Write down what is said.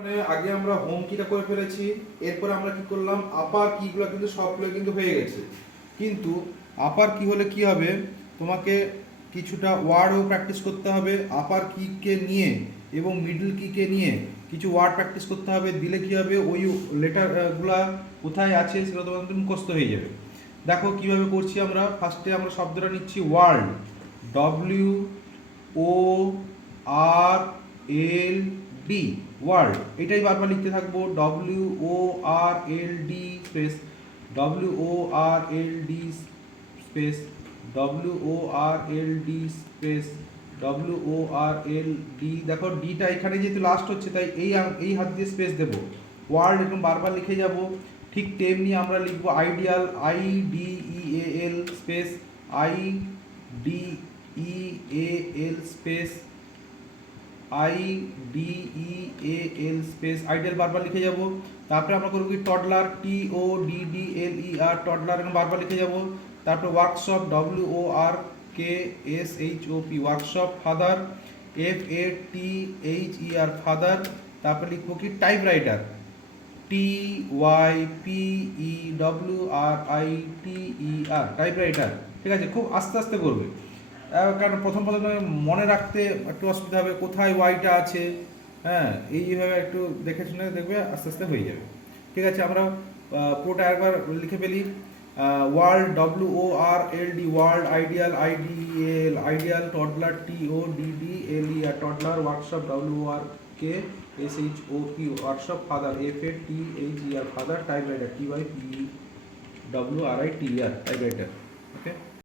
মানে আগে আমরা হোম কিটা করে ফেলেছি, এরপরে আমরা কি করলাম, আপার কিগুলো কিন্তু সবগুলো কিন্তু হয়ে গেছে। কিন্তু আপার কি হলে কি হবে, তোমাকে কিছুটা ওয়ার্ডও প্র্যাকটিস করতে হবে আপার কিকে নিয়ে এবং মিডল কিকে নিয়ে কিছু ওয়ার্ড প্র্যাকটিস করতে হবে। দিলে কি হবে, ওই লেটারগুলা কোথায় আছে সেটা তোমাদের মুখস্থ হয়ে যাবে। দেখো কিভাবে করছি আমরা। ফার্স্টে আমরা শব্দটা নিচ্ছি world, W O R L D, world. এটাই বারবার লিখতে থাকবো, W O R L D space, W O R L D space, W O R L D space, W O R L D. দেখো ডিটা এখানে যেহেতু লাস্ট হচ্ছে তাই এই হাত দিয়ে স্পেস দেবো। ওয়ার্ল্ড এরকম বারবার লিখে যাব। ঠিক তেমনি আমরা লিখবো ideal, I D E A L space, I D E A L space, I D E A L space, ideal বারবার লিখে যাব। তারপরে আমরা করবো কি toddler, T O D D L E R, toddler এরকম বারবার লিখে যাব। তারপরে workshop, W O R K S H O P, workshop. Father, F A T H E R, father. তারপরে লিখবো কি typewriter, T Y P E W R I T E R, typewriter. ঠিক আছে, খুব আস্তে আস্তে করবে, কারণ প্রথম প্রথম মনে রাখতে একটু অসুবিধা হবে কোথায় ওয়াইটা আছে। হ্যাঁ, এইভাবে একটু দেখে শুনে দেখবে, আস্তে আস্তে হয়ে যাবে। ঠিক আছে, আমরা পুরোটা একবার লিখে ফেলি। World, W O R L D, world. Ideal, I D L, ideal. Toddler, T O D D L E R, toddler. Workshop, W O R K S H O P, workshop. Father, F A T H E R, father. Typewriter, T Y P W R I T R, typewriter.